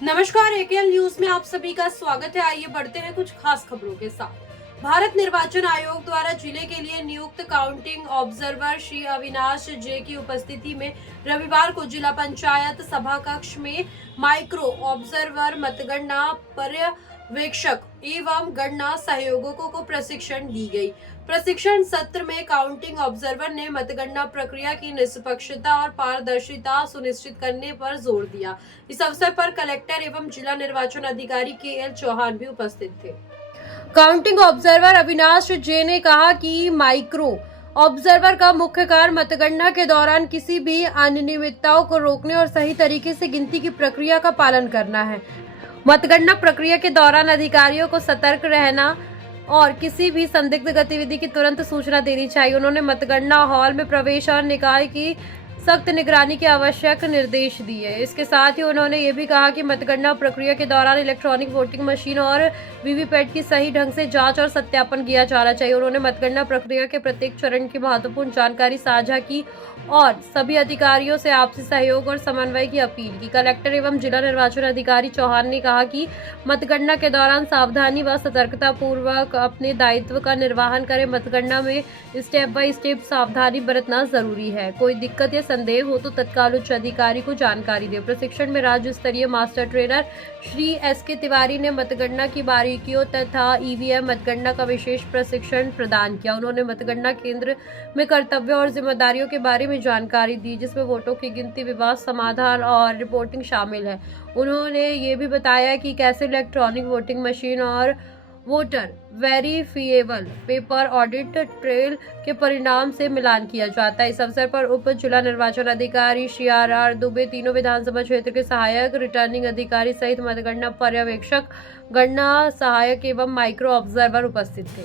नमस्कार, एकेएल न्यूज में आप सभी का स्वागत है। आइए बढ़ते हैं कुछ खास खबरों के साथ। भारत निर्वाचन आयोग द्वारा जिले के लिए नियुक्त काउंटिंग ऑब्जर्वर श्री अविनाश जे की उपस्थिति में रविवार को जिला पंचायत सभाकक्ष में माइक्रो ऑब्जर्वर, मतगणना पर्यवेक्षक एवं गणना सहयोगों को प्रशिक्षण दी गई। प्रशिक्षण सत्र में काउंटिंग ऑब्जर्वर ने मतगणना प्रक्रिया की निष्पक्षता और पारदर्शिता सुनिश्चित करने पर जोर दिया। इस अवसर पर कलेक्टर एवं जिला निर्वाचन अधिकारी के.एल. चौहान भी उपस्थित थे। काउंटिंग ऑब्जर्वर अविनाश जे ने कहा कि माइक्रो ऑब्जर्वर का मुख्य कार्य मतगणना के दौरान किसी भी अनियमितताओं को रोकने और सही तरीके से गिनती की प्रक्रिया का पालन करना है। मतगणना प्रक्रिया के दौरान अधिकारियों को सतर्क रहना और किसी भी संदिग्ध गतिविधि की तुरंत सूचना देनी चाहिए। उन्होंने मतगणना हॉल में प्रवेश और निकाय की सख्त निगरानी के आवश्यक निर्देश दिए। इसके साथ ही उन्होंने ये भी कहा कि मतगणना प्रक्रिया के दौरान इलेक्ट्रॉनिक वोटिंग मशीन और वीवीपैट की सही ढंग से जांच और सत्यापन किया जाना चाहिए। उन्होंने मतगणना प्रक्रिया के प्रत्येक चरण की महत्वपूर्ण जानकारी साझा की और सभी अधिकारियों से आपसी सहयोग और समन्वय की अपील की। कलेक्टर एवं जिला निर्वाचन अधिकारी चौहान ने कहा कि मतगणना के दौरान सावधानी व सतर्कता पूर्वक अपने दायित्व का निर्वहन करें। मतगणना में स्टेप बाय स्टेप सावधानी बरतना जरूरी है। कोई दिक्कत या संदेह हो तो तत्काल उच्च अधिकारी को जानकारी दें। प्रशिक्षण में राज्य स्तरीय master trainer Shri SK. Tiwari ने मतगणना की बारीकियों तथा ईवीएम मतगणना का विशेष प्रशिक्षण प्रदान किया। उन्होंने मतगणना केंद्र में कर्तव्यों और जिम्मेदारियों के बारे में जानकारी दी, जिसमें वोटों की गिनती, विवाद समाधान और रिपोर्टिंग शामिल है। उन्होंने ये भी बताया कि कैसे इलेक्ट्रॉनिक वोटिंग मशीन और voter verifiable paper audit trail के परिणाम से मिलान किया जाता है। इस अवसर पर उप जिला निर्वाचन अधिकारी श्री आर दुबे, तीनों विधानसभा क्षेत्र के सहायक रिटर्निंग अधिकारी सहित मतगणना पर्यवेक्षक, गणना सहायक एवं माइक्रो ऑब्जर्वर उपस्थित थे।